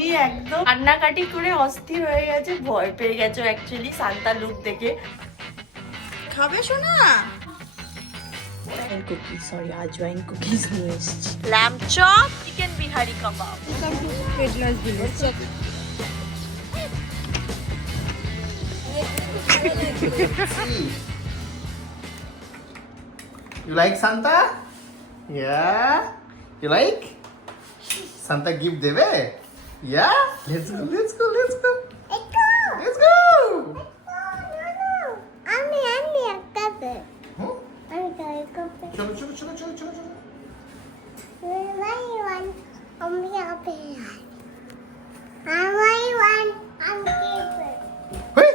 চিনি একদম কান্নাকাটি করে অস্থির হয়ে গেছে, ভয় পেয়ে গেছে অ্যাকচুয়ালি সান্তা লুক দেখে। খাবে শোনা? কুকিজ, সরি আজওয়াইন কুকিজ নিয়ে এসেছি। Lamb chop, chicken Bihari kebab. You like Santa? Yeah. You like? Santa gift debe? Yeah. Let's go. Let's go. Let's go. Let's go. Hmm? चलो चलो चलो चलो चलो चलो. Hey!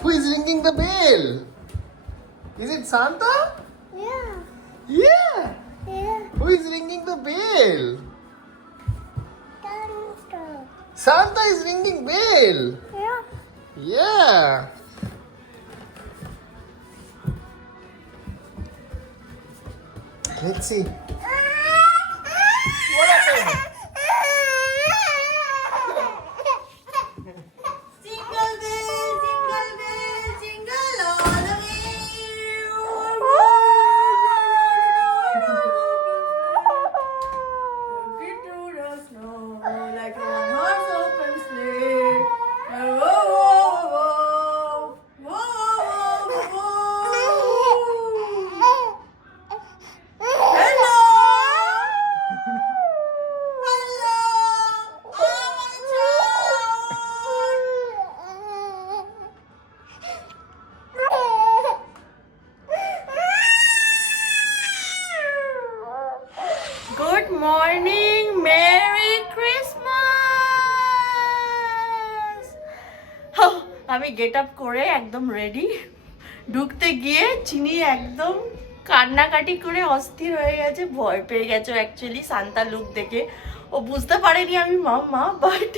Who is ringing the bell? Is it Santa? Yeah. Who is ringing the bell? Santa is ringing bell. Yeah. Let's see. What happened? Jingle bell, jingle all the way. Get through the snow like a one-horse open sleigh. Whoa, whoa, whoa, whoa, whoa, whoa. Hello. Hello. Oh my child. Good morning, Merry Christmas. আমি get up করে একদম ready, ঢুকতে গিয়ে চিনি একদম কান্নাকাটি করে অস্থির হয়ে গেছে, ভয় পেয়ে গেছে অ্যাকচুয়ালি সান্তা লুক দেখে। ও বুঝতে পারেনি আমি মাম্মা, বাট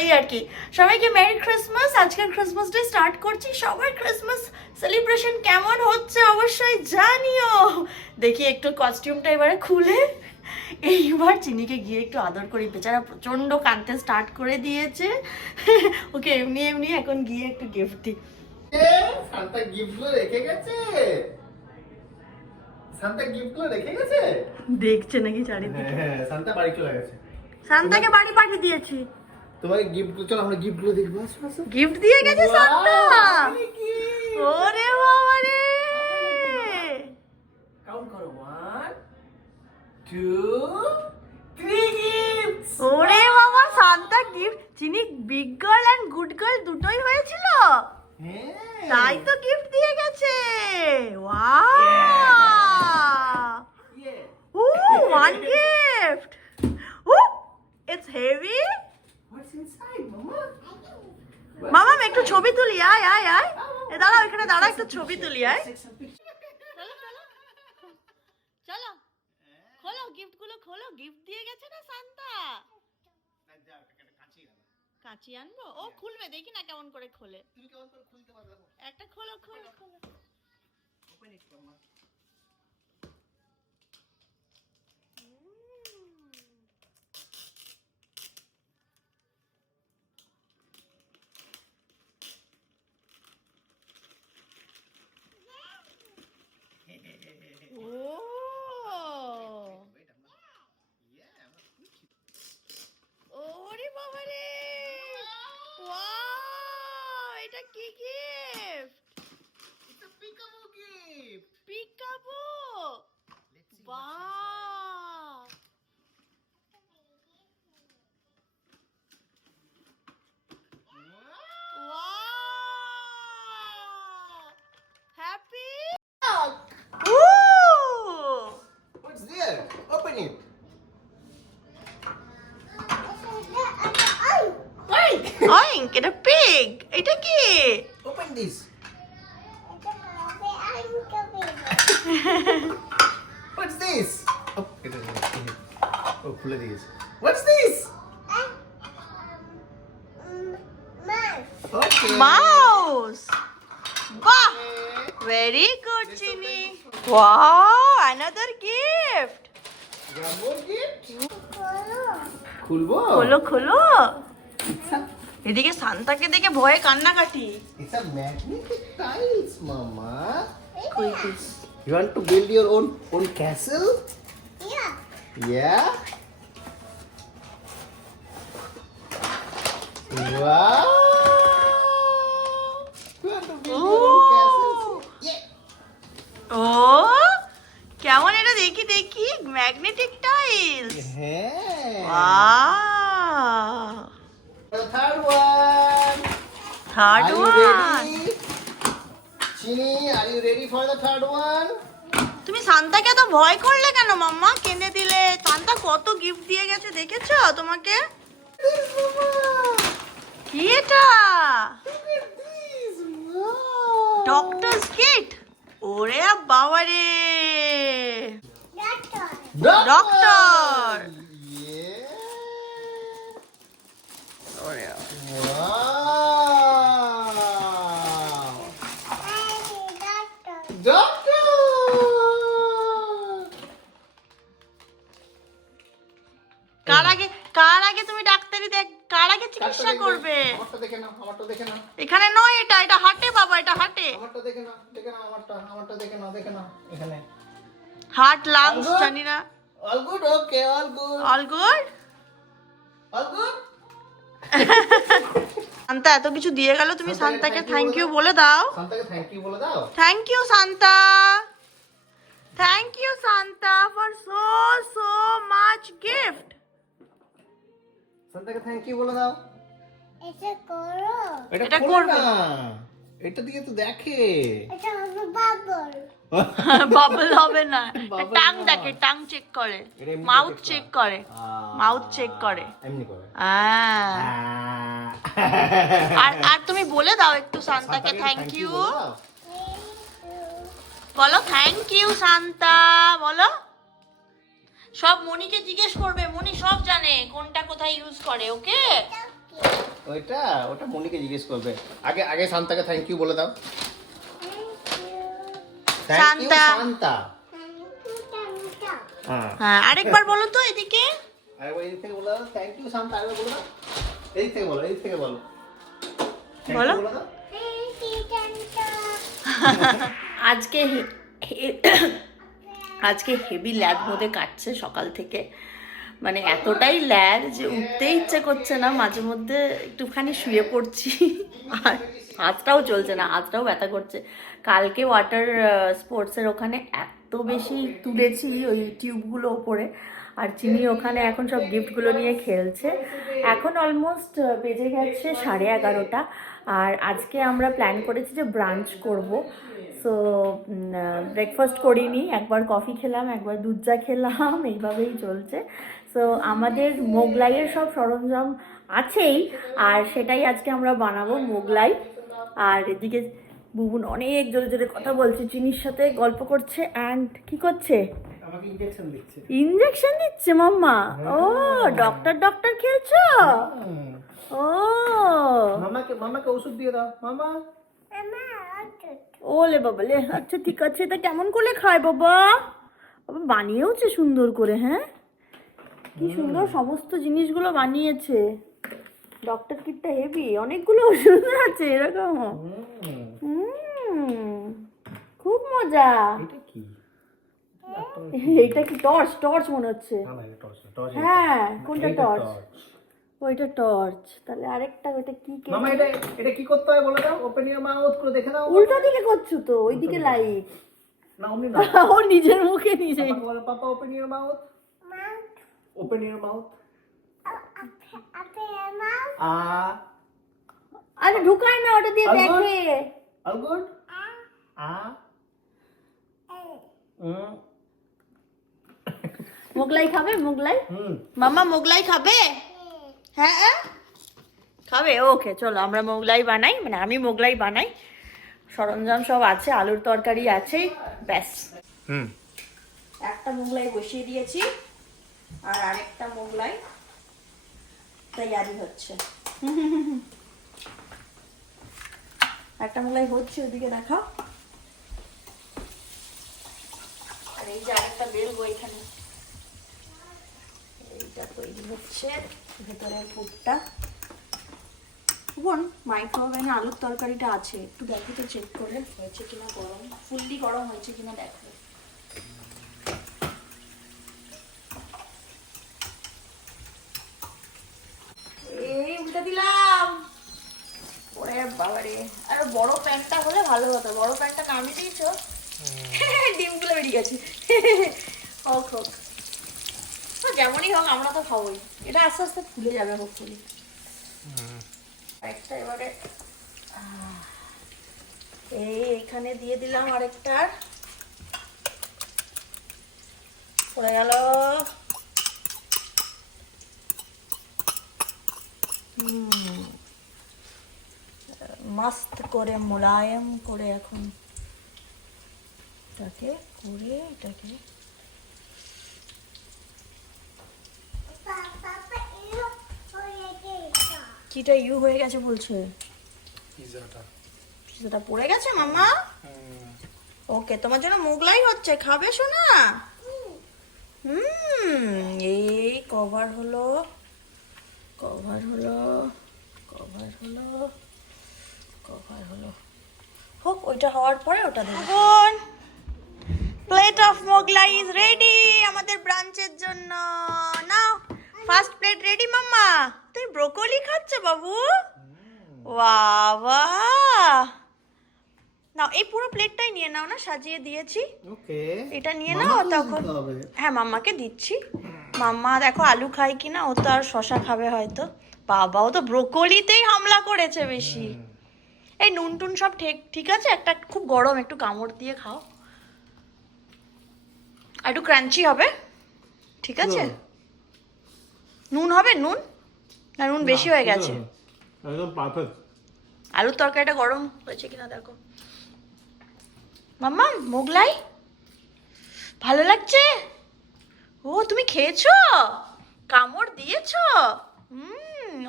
এই আর কি। সবাইকে মেরি ক্রিসমাস। আজকের ক্রিসমাস ডে স্টার্ট করছি। সবার ক্রিসমাস সেলিব্রেশন কেমন হচ্ছে অবশ্যই জানিও। দেখি একটু কস্টিউমটা এবারে খুলে এইবার চিনিকে গিয়ে একটু আদর করি। বেচারা প্রচন্ড কাঁদতে স্টার্ট করে দিয়েছে। ওকে এমনি এমনি এখন গিয়ে একটু গিফট দিই। সান্তা গিফটগুলো রেখে গেছে। সান্তা গিফটগুলো রেখে গেছে। দেখছে নাকি চারিদিকে? হ্যাঁ, সান্তা বাড়ি চলে গেছে। সান্তাকে বাড়ি পাঠিয়ে দিয়েছি। তোমাকে গিফট, চলো আমরা গিফটগুলো দেখবো। আসো আসো। গিফট দিয়ে গেছে সান্তা। ওরে বাবা রে, কাউন্ট করো। 1 2 3 গিফটস। ওরে বাবা, Santa gift. Chini big girl and good girl দুটোই হয়েছিল, হ্যাঁ তাই তো গিফট দিয়ে গেছে। Wow, oh one gift. Oh it's heavy. What's inside মামা? মামা একটু ছবি তুলি। আয় আয় আয়, দাঁড়াও এখানে দাঁড়া, একটু ছবি তুলি। আয় চলো চলো চলো, খোলো গিফট গুলো, খোলো। গিফট দিয়ে গেছে না সান্তা। কাঁচি আনবো? ও খুলবে, দেখি না কেমন করে খোলে। তুমি কেমন করে খুলতে পারবে? একটা খোলো খোলো খোলো। ওপেন ইট মামা। ও ওরে বাবা রে, ওয়াও, এটা কি gift? It's a peekaboo gift. পিকাবো। Let's see. বাহ, wow, happy. What's there? Open it. Oink, এটা পিগ। এটা কি? Open this. What's this? Oh, খুলে দিয়েছে। What's this? Okay. Mouse. Wow, very good, Chini. Wow, another gift. You have more gift? খুলবো? খোলো খোলো। এদিকে সান্তাকে দেখে ভয়ে কান্নাকাটি। It's a magnetic tiles, Mama. কই this? You want to build your own castle? Yeah. Yeah. Wow. You want to build your own castle? Yeah. ও কেমন এটা দেখি দেখি magnetic tiles. Yeah. Wow The third one. Third Are you one. ready? Chini, are you ready for the third one? তুমি সান্তাকে এত ভয় করলে কেন মাম্মা? কেঁদে দিলে। সান্তা কত গিফট দিয়ে গেছে দেখেছো তোমাকে? This, Mama. কি এটা? Look at this. Wow. Doctors kit. ওরে বাবা রে। Doctor. Doctor. Yeah. ওরে Wow. Doctor. Doctor. কার আগে তুমি ডাক্তারি দেখ, কার আগে চিকিৎসা করবে? আমারটা দেখে নাও, আমারটা দেখে নাও। এখানে নয়, এটা হাটে বাবা, এটা হাটে। আমারটা দেখে নাও, দেখে নাও আমারটা দেখে নাও, দেখে নাও এখানে। Heart lungs All good? জানি না। All good, okay, all good. All good. All good? Shanta এত কিছু দিয়ে গেল, তুমি শান্তাকে শান্তাকে thank থ্যাংক you ইউ বলে দাও। শান্তাকে থ্যাংক ইউ বলে দাও। Thank you Shanta, thank you Shanta for so much gift. শান্তাকে থ্যাংক ইউ বলে দাও। এটা করো। এটা এটা করবে। করবে না, এটা দিয়ে তো দেখে। এটা হলো বাবল। বাবল হবে না, Bubble টাং না। দেখে, টাং চেক করে, এটা এমনি মাউথ check চেক করে। করে, মাউথ চেক করে। এমনি করে। আর তুমি বলে দাও একটু শান্তাকে থ্যাংক ইউ বলো। থ্যাংক ইউ শান্তা বলো। সব মনিকে জিজ্ঞেস করবে, মনি সব জানে কোনটা কোথায় ইউজ করে। ওকে ওটা মনিকে জিজ্ঞেস করবে। আগে শান্তাকে থ্যাংক ইউ বলে দাও। Thank you Shanta. শান্তা। হ্যাঁ, হ্যাঁ আরেকবার বলো তো এদিকে। আরেকবার এই থেকে বলে দাও থ্যাংক ইউ শান্তা। আরেকবার বলে দাও, এই থেকে বলো, এই থেকে বলো। Thank you বলো। বলে দাও। আজকে হেভি ল্যাগ মধ্যে কাটছে সকাল থেকে, মানে এতটাই ল্যাগ যে উঠতে ইচ্ছে করছে না, মাঝে মধ্যে একটুখানি শুয়ে পড়ছি। আর হাতটাও চলছে না, হাতটাও ব্যথা করছে। কালকে ওয়াটার স্পোর্টসের ওখানে এত বেশি তুলেছি ওই টিউবগুলো ওপরে, আর চিনি ওখানে এখন সব গিফটগুলো নিয়ে খেলছে। এখন অলমোস্ট বেজে গেছে 11:30। আর আজকে আমরা প্ল্যান করেছি যে ব্রাঞ্চ করব। সো ব্রেকফাস্ট করিনি, একবার কফি খেলাম, একবার দুধ চা খেলাম, এইভাবেই চলছে। সো আমাদের মোগলাইয়ের সব সরঞ্জাম আছেই, আর সেটাই আজকে আমরা বানাবো, মোগলাই। আর এদিকে বুবুন অনেক জোরে জোরে কথা বলছে, চিনির সাথে গল্প করছে। অ্যান্ড কি করছে? আমাকে ইনজেকশন দিচ্ছে। ইনজেকশন দিচ্ছে মাম্মা। ও ডক্টর খেলছো? ও মামাকে ওষুধ দিয়ে দাও। মামা ওলে বাবা লে, আচ্ছা ঠিক আছে। এটা কেমন করে খায় বাবা? বাবা বানিয়েওছে সুন্দর করে। হ্যাঁ কি সুন্দর সমস্ত জিনিসগুলো বানিয়েছে। ডক্টর কিটটা হেভি, অনেকগুলো ওষুধ আছে এরকম। খুব মজা। এটা কি? এটা কি টর্চ মনে হচ্ছে। না এটা টর্চ। হ্যাঁ কোনটা টর্চ? ওইটা টর্চ। তাহলে আরেকটা ওইটা কি? মামা এটা কি করতে হয় বলে দাও। ওপেন ইওর মাউথ করে দেখে নাও। উল্টো দিকে করছো তো, ওইদিকে লাইট। না অমনি না। ও নিজের মুখে নিজে। পাপা open your mouth. Open your mouth. আরে ঢুকায় না, ওটা দিয়ে দেখে। All good. মোগলাই খাবে? মোগলাই মাম্মা মোগলাই খাবে? হ্যাঁ খাবে। ওকে চলো আমরা মোগলাই বানাই, মানে আমি মোগলাই বানাই। সরঞ্জাম সব আছে, আলুর তরকারি আছে, ব্যাস। একটা মোগলাই বসিয়ে দিয়েছি, আর আরেকটা মোগলাই তৈরি হচ্ছে। একটা মোগলাই হচ্ছে, ওদিকে দেখাও। আর এই যে আরেকটা বেলবো এখানে, এই এটা তৈরি হচ্ছে ভেতরের পুরটা। বোন মাইক্রোওভেনে আলুর তরকারিটা আছে, একটু দেখো তো চেক করে হয়েছে কিনা, গরম ফুললি গরম হয়েছে কিনা দেখো। এই উল্টে দিলাম। ওরে বাবারে, আর বড় প্যানটা হলে ভালো হতো। বড় প্যানটা নামিয়ে দিয়েছো, ডিমগুলো বেরিয়ে গেছে। হোক হোক, যেমনই হোক আমরা তো খাবোই। এটা আস্তে আস্তে ফুলে যাবে হোপফুলি। একটা এবারে এইখানে দিয়ে দিলাম আরেকটা, পড়ে গেল। মস্ত করে মোলায়েম করে এখন এটাকে করে এটাকে কিটা ইউ হয়ে গেছে বলছে। পিজাটা পড়ে গেছে মামা। ওকে, তোমার জন্য মোগলাই হচ্ছে, খাবে শোনা? এই কভার হলো, কভার হলো, কভার হলো, কভার হলো। হোক, ওইটা হওয়ার পরে ওটা দেবো। Plate of Mughlai is ready আমাদের ব্রাঞ্চের জন্য। নাও, ফার্স্ট প্লেট রেডি মাম্মা। তুমি ব্রোকলি খাচ্ছ বাবু? বাবা, নাও এই পুরো প্লেটটাই নিয়ে নাও না, সাজিয়ে দিয়েছি। ওকে, এটা নিয়ে নাও তখন। হ্যাঁ, মাম্মাকে দিচ্ছি। মাম্মা দেখো আলু খায় কিনা, ও তো আর শশা খাবে হয়তো। বাবাও তো ব্রোকলিতেই হামলা করেছে বেশি। এই নুন টুন সব ঠিক আছে? একটা খুব গরম, একটু কামড় দিয়ে খাও, আর একটু ক্রাঞ্চি হবে। ঠিক আছে? নুন হবে? নুন না নুন বেশি হয়ে গেছে? একদম পারফেক্ট। আলুর তরকারিটা গরম হয়েছে কিনা দেখো। মাম্মা মোগলাই ভালো লাগছে? ও তুমি খেয়েছো, কামড় দিয়েছো?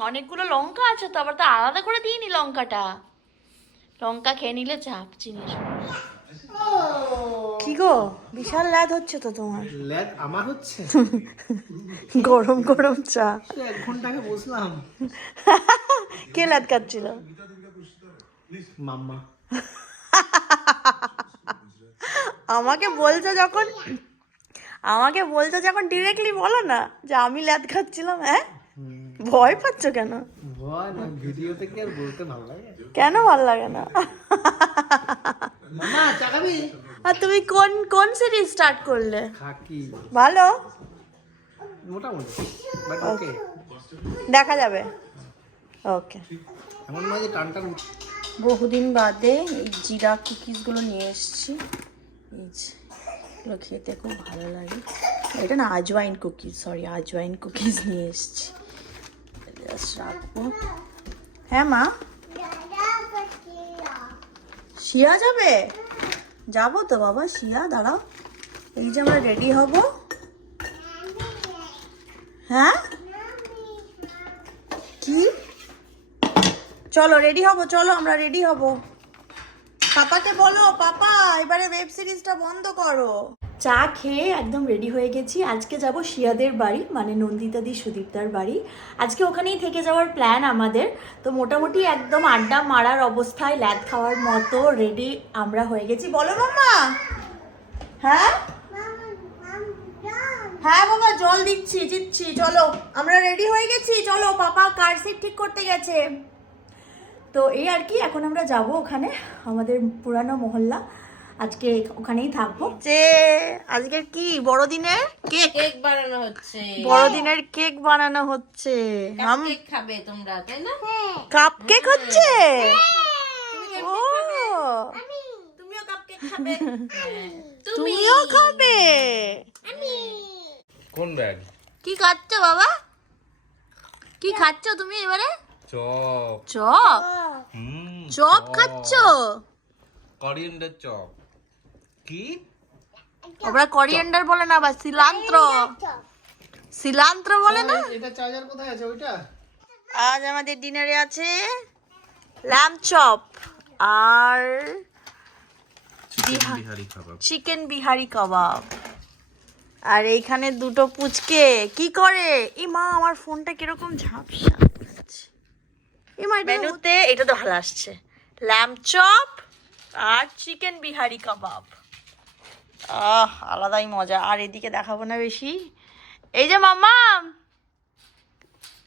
অনেকগুলো লঙ্কা আছে তো, আবার তো আলাদা করে দিইনি লঙ্কাটা। লঙ্কা খেয়ে নিলে চাপ চিনি। কি গো, বিশাল ল্যাদ হচ্ছে তো তোমার। ল্যাদ আমার হচ্ছে? গরম গরম চা। 1 ঘন্টা আগে বসলাম। কে ল্যাদ খাচ্ছিল? মাম্মা। আমাকে বলছো যখন ডিরেক্টলি বলো না যে আমি ল্যাদ খাচ্ছিলাম। হ্যাঁ, ভয় পাচ্ছ কেন? ভয় না, ভিডিও থেকে আর বলতে ভালো লাগে। কেন ভালো লাগে না? মাম্মা চা খাবি? আর তুমি কোন সিরিজ স্টার্ট করলে? খাকি ভালো, মোটামুটি, বাট ওকে, দেখা যাবে। ওকে, এমন মাঝে টান টান। বহুদিন বাদে এই জিরা কুকিজগুলো নিয়ে এসেছি। এই যে, এগুলো খেতে খুব ভালো লাগে। এটা না ajwain cookies, sorry ajwain cookies নিয়ে এসেছি। জাস্ট রাখবো। হ্যাঁ মা, শিয়া যাবে? যাবো তো বাবা, শিয়া দাঁড়াও। এই যে আমরা রেডি হব। হ্যাঁ কি? চলো রেডি হব, চলো আমরা রেডি হব। পাপাকে বলো, পাপা এবারে ওয়েব সিরিজটা বন্ধ করো। চা খেয়ে একদম রেডি হয়ে গেছি। আজকে যাব শিয়াদের বাড়ি, মানে নন্দিতাদি সুদীপ্তার বাড়ি। আজকে ওখানেই থেকে যাওয়ার প্ল্যান আমাদের। তো মোটামুটি একদম আড্ডা মারার অবস্থায়, ল্যাদ খাওয়ার মতো রেডি আমরা হয়ে গেছি। বলো মাম্মা। হ্যাঁ হ্যাঁ বাবা, জল দিচ্ছি। চলো আমরা রেডি হয়ে গেছি, চলো। পাপা কার সিট ঠিক করতে গেছে। তো এই আর কি, এখন আমরা যাব ওখানে, আমাদের পুরানো মহল্লা। আজকে ওখানেই থাকবো। যে আজকের কি বড়দিনের কেক বানানো হচ্ছে। বড়দিনের কেক বানানো হচ্ছে। কেক খাবে তোমরা, তাই না? কাপ কেক হচ্ছে। ও, তুমিও কাপ কেক খাবে? তুমিও খাবে? কোন ব্যাগ? কি খাচ্ছ বাবা? কি খাচ্ছ তুমি এবারে? চপ। চপ? চপ খাচ্ছ? Coriander chop. কি? ওরা করিয়েন্ডার বলে না, বা সিলান্ত্র বলে না। এটা চার্জার কোথায় আছে ওইটা? আজ আমাদের ডিনারে আছে ল্যাম্ব চপ আর চিকেন বিহারি কাবাব। চিকেন বিহারি কাবাব। আর এইখানে দুটো পুচকে কি করে? ই মা, আমার ফোনটা কিরকম ঝাপসা মেনুতে। এটা তো ভালো আসছে, ল্যাম্ব চপ আর চিকেন বিহারি কাবাব। আলাদাই মজা। আর এদিকে দেখাবো না বেশি। এই যে মাম্মা,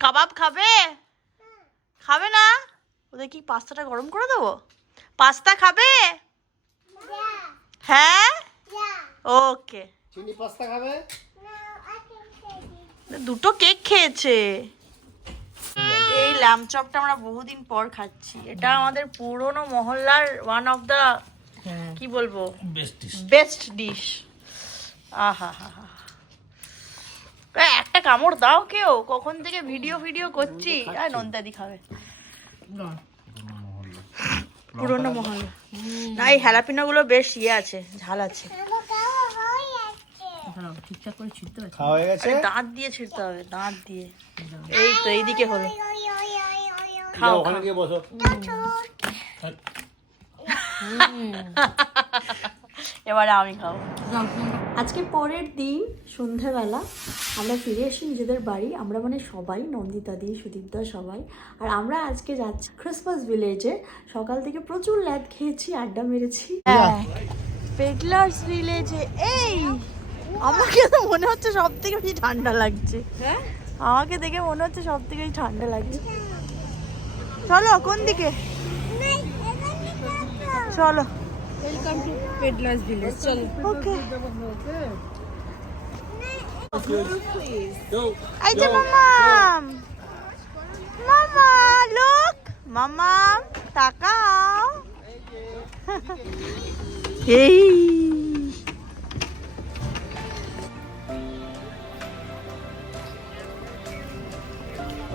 কাবাব খাবে? খাবে না? ওদের কি পাস্তাটা গরম করে দেবো? পাস্তা খাবে? হ্যাঁ, ওকে। চিনি পাস্তা খাবে? দুটো কেক খেয়েছে। এই ল্যাম্ব চপটা আমরা বহুদিন পর খাচ্ছি। এটা আমাদের পুরনো মহল্লার ওয়ান অফ দা, কি বলবো, বেস্ট ডিশ। আহা হা হা, একটা কামড় দাও কেউ। কখন থেকে ভিডিও করছি। আর নন্দাদি খাবে। পুরনো মহল্লা না, এই হ্যালাপিনো গুলো বেশ ইয়ে আছে, ঝাল আছে। ঠিকঠাক করে ছিটতে হবে। খাওয়া হয়ে গেছে? দাঁত দিয়ে ছিঁড়তে হবে, দাঁত দিয়ে। এই তো এইদিকে হলো। যাও, খাও ওখানে গিয়ে বসো। এবারে আমি খাবো। আজকে পরের দিন সন্ধ্যাবেলা আমরা ফিরে এসে নিজেদের বাড়ি। আমরা মানে সবাই, নন্দিতা দি, সুদীপদা, সবাই। আর আমরা আজকে যাচ্ছি ক্রিসমাস ভিলেজে। সকাল থেকে প্রচুর ল্যাদ খেয়েছি, আড্ডা মেরেছি। হ্যাঁ, পেডলার্স ভিলেজে। এই আমাকে তো মনে হচ্ছে সব থেকে বেশি ঠান্ডা লাগছে। হ্যাঁ, আমাকে দেখে মনে হচ্ছে সব থেকে বেশি ঠান্ডা লাগছে। চলো, কোন দিকে? চলো, ওয়েলকাম টু পেডলার্স ভিলেজ। চলো। ওকে। এই যে মামাম, মামা লুক, মামাম তাকাও। এই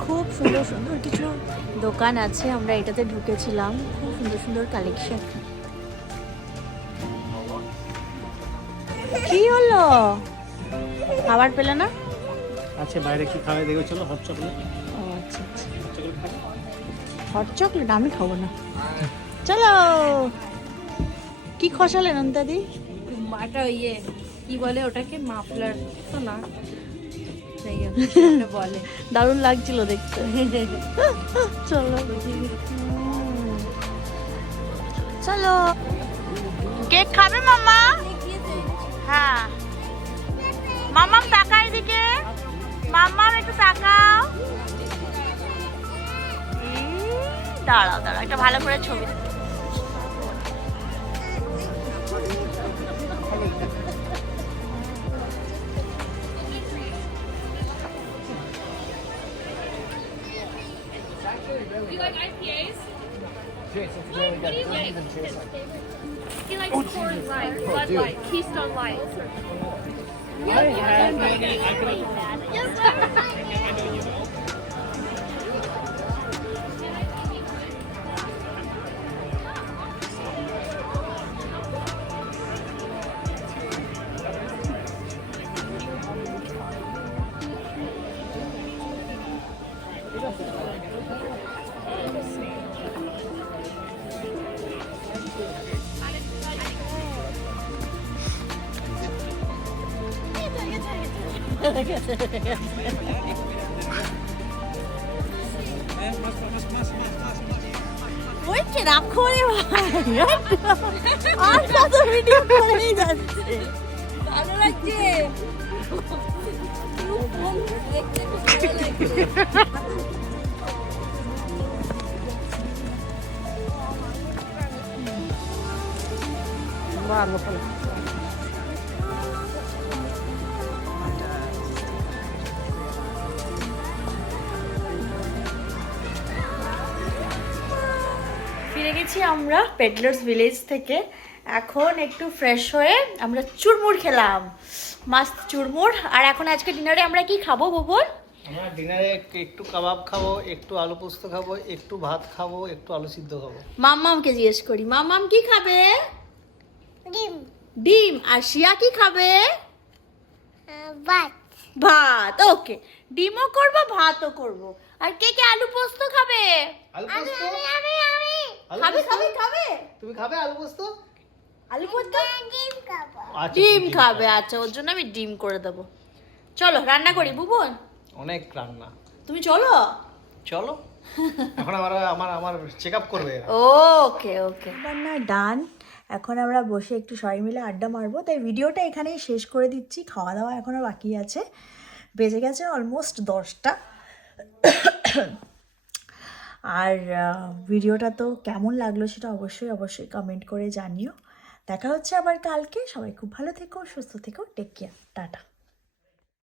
খুব সুন্দর সুন্দর কিছু দোকান আছে। আমরা এটাতে ঢুকেছিলাম। খুব সুন্দর সুন্দর কালেকশন। কি হলো, খাবার পেলে না? আচ্ছা, বাইরে কি খাবে দেখো, চলো। Hot chocolate. ও আচ্ছা আচ্ছা, হট চকলেট আমি খাবো না। চলো। কি খসালে নন্দাদি? মাটা ইয়ে কি বলে ওটাকে, মাফলার তো না, বলে। দারুণ লাগছিল দেখতে। চলো চলো। কেক খাবে মামা? হ্যাঁ। মামাম তাকাও এদিকে। মামাম একটু তাকাও। দাঁড়াও দাঁড়াও, একটা ভালো করে ছবি। You like IPAs? He likes Coors Light, Bud Light, Keystone Light. ওইকে রাখো রে ভাই, আর কত ভিডিও করেই যাচ্ছে। ভালো লাগছে। ভালো ভালো। ফিরে গেছি আমরা পেডলার্স ভিলেজ থেকে। এখন একটু ফ্রেশ হয়ে আমরা চুরমুর খেলাম, মাস্ত চুরমুর। আর এখন আজকে ডিনারে আমরা কি খাবো বুবুল? আমরা ডিনারে একটু কাবাব খাবো, একটু আলু পোস্ত খাবো, একটু ভাত খাবো, একটু আলু সিদ্ধ খাবো। মাম্মামকে জিজ্ঞেস করি, মাম্মাম কি খাবে? ডিম ডিম। আর শিয়া কি খাবে? ভাত ভাত। ওকে, ডিমও করবো, ভাতও করবো। আর কে কে আলু পোস্ত খাবে? আলু পোস্ত? আমি আলু খাবে পোস্ত? খাবে খাবে। তুমি খাবে আলু পোস্ত? আলু ভর্তা ডিম খাবো। আচ্ছা, ডিম খাবে, আচ্ছা ওর জন্য আমি ডিম করে দেবো। চলো রান্না করি বুবুন, অনেক রান্না। তুমি চলো। চলো এখন আমার চেক আপ করবে এরা। ওকে ওকে, রান্না ডান। এখন আমরা বসে একটু সবাই মিলে আড্ডা মারবো, তাই ভিডিওটা এখানেই শেষ করে দিচ্ছি। খাওয়া দাওয়া এখনও বাকি আছে, বেজে গেছে অলমোস্ট 10টা। আর ভিডিওটা তো কেমন লাগলো সেটা অবশ্যই কমেন্ট করে জানিও। দেখা হচ্ছে আবার কালকে। সবাই খুব ভালো থেকো, সুস্থ থেকো, টেক কেয়ার, টাটা।